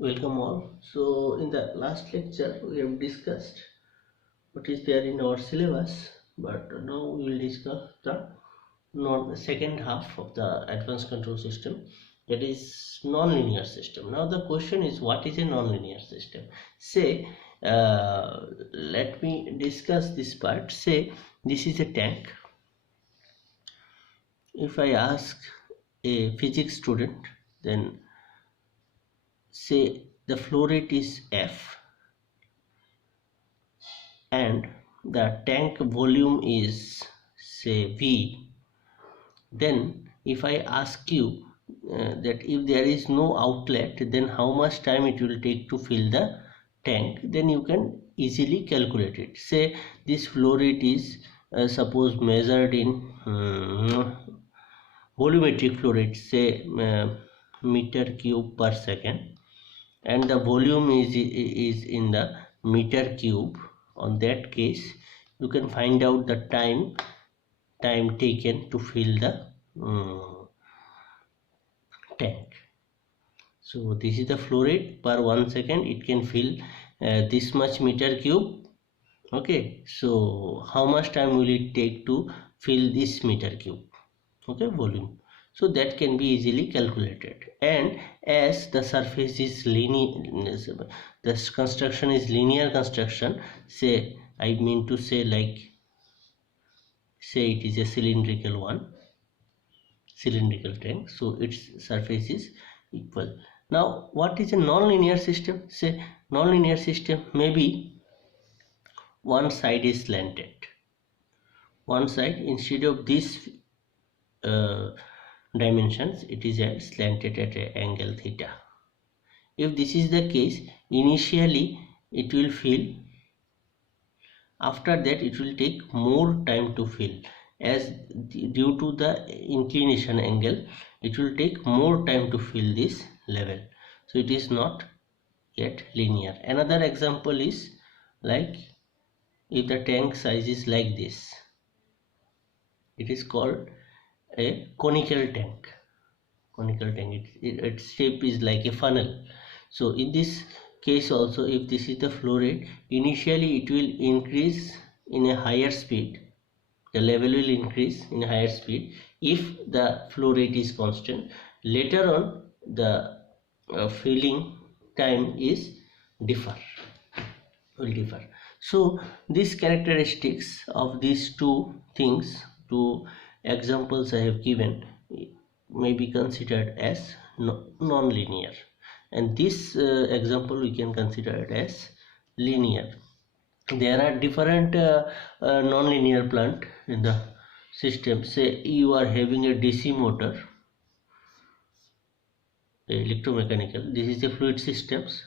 Welcome all. So in the last lecture we have discussed what is there in our syllabus, but now we will discuss the second half of the advanced control system, that is non-linear system. Now the question is, what is a non-linear system? Say let me discuss this part. Say this is a tank. If I ask a physics student, then say the flow rate is F and the tank volume is say V, then if I ask you that if there is no outlet, then how much time it will take to fill the tank, then you can easily calculate it. Say this flow rate is suppose measured in volumetric flow rate, say meter cube per second, and the volume is in the meter cube. On that case you can find out the time taken to fill the tank. So this is the flow rate per 1 second. It can fill this much meter cube. Okay, so how much time will it take to fill this meter cube? Okay, volume. So that can be easily calculated. And as the surface is linear, the construction is linear construction, say I mean to say, like say it is a cylindrical tank, so its surface is equal. Now what is a non-linear system? Say non-linear system, maybe one side is slanted, one side instead of this dimensions it is slanted at an angle theta. If this is the case, initially it will fill, after that it will take more time to fill, as due to the inclination angle it will take more time to fill this level, so it is not yet linear. Another example is like if the tank size is like this, it is called a conical tank. Its shape is like a funnel. So in this case also, if this is the flow rate, initially it will increase in a higher speed, the level will increase in a higher speed if the flow rate is constant. Later on the filling time is will differ. So these characteristics of these two examples I have given may be considered as non-linear, and this example we can consider it as linear. There are different non-linear plant in the system. Say you are having a DC motor, electromechanical, this is a fluid systems,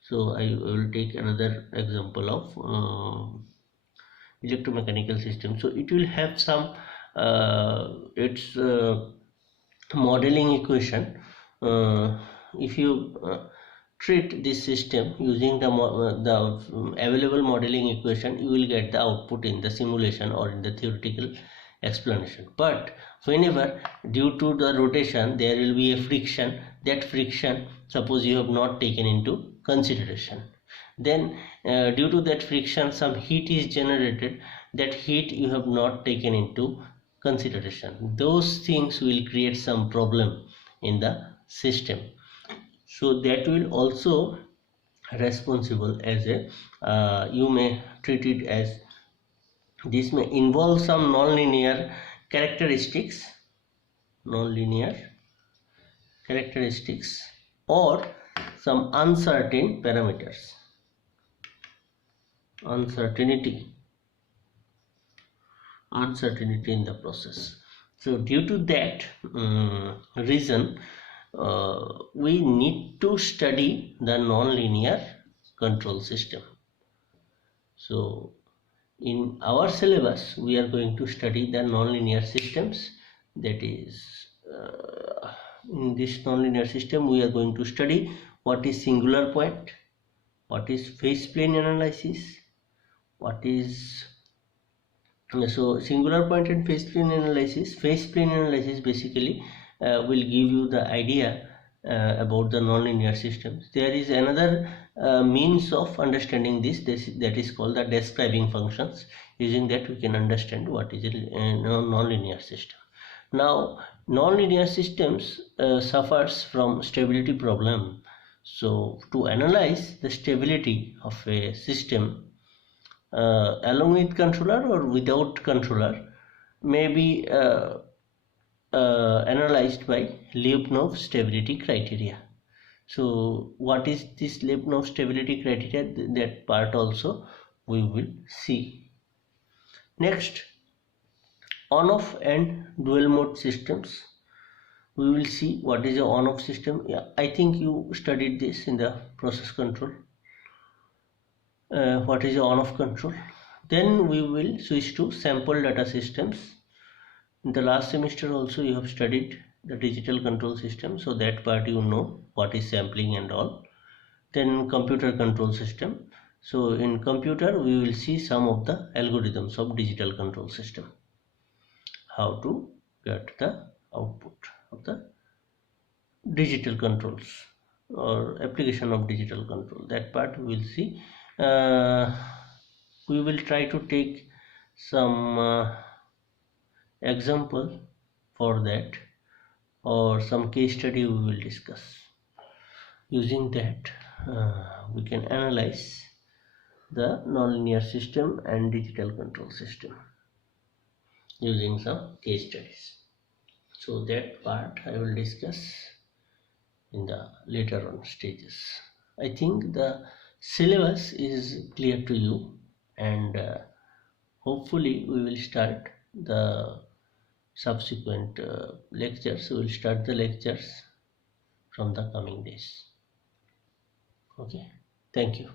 so I will take another example of electromechanical system. So it will have some its modeling equation. If you treat this system using the available modeling equation, you will get the output in the simulation or in the theoretical explanation. But whenever due to the rotation there will be a friction, that friction suppose you have not taken into consideration, then due to that friction some heat is generated, that heat you have not taken into consideration. Those things will create some problem in the system, so that will also responsible as a you may treat it as this may involve some non-linear characteristics or some uncertain parameters, uncertainty in the process. So due to that reason we need to study the non-linear control system. So in our syllabus we are going to study the non-linear systems, that is in this non-linear system we are going to study what is singular point, what is phase plane analysis, what is so singular point and phase plane analysis. Phase plane analysis basically will give you the idea about the nonlinear systems. There is another means of understanding this that is called the describing functions. Using that we can understand what is a nonlinear system. Now nonlinear systems suffers from stability problem. So to analyze the stability of a system along with controller or without controller may be analyzed by Lyapunov stability criteria. So what is this Lyapunov stability criteria? That part also we will see. Next, on-off and dual mode systems. We will see what is a on-off system. Yeah, I think you studied this in the process control. What is a on-off control? Then we will switch to sample data systems. In the last semester also you have studied the digital control system, so that part you know what is sampling and all. Then computer control system. So in computer we will see some of the algorithms of digital control system, how to get the output of the digital controls or application of digital control. That part we will see. We will try to take some example for that, or some case study we will discuss. Using that we can analyze the nonlinear system and digital control system using some case studies. So that part I will discuss in the later on stages. I think the syllabus is clear to you, and hopefully we will start the subsequent lectures. We will start the lectures from the coming days. Okay, thank you.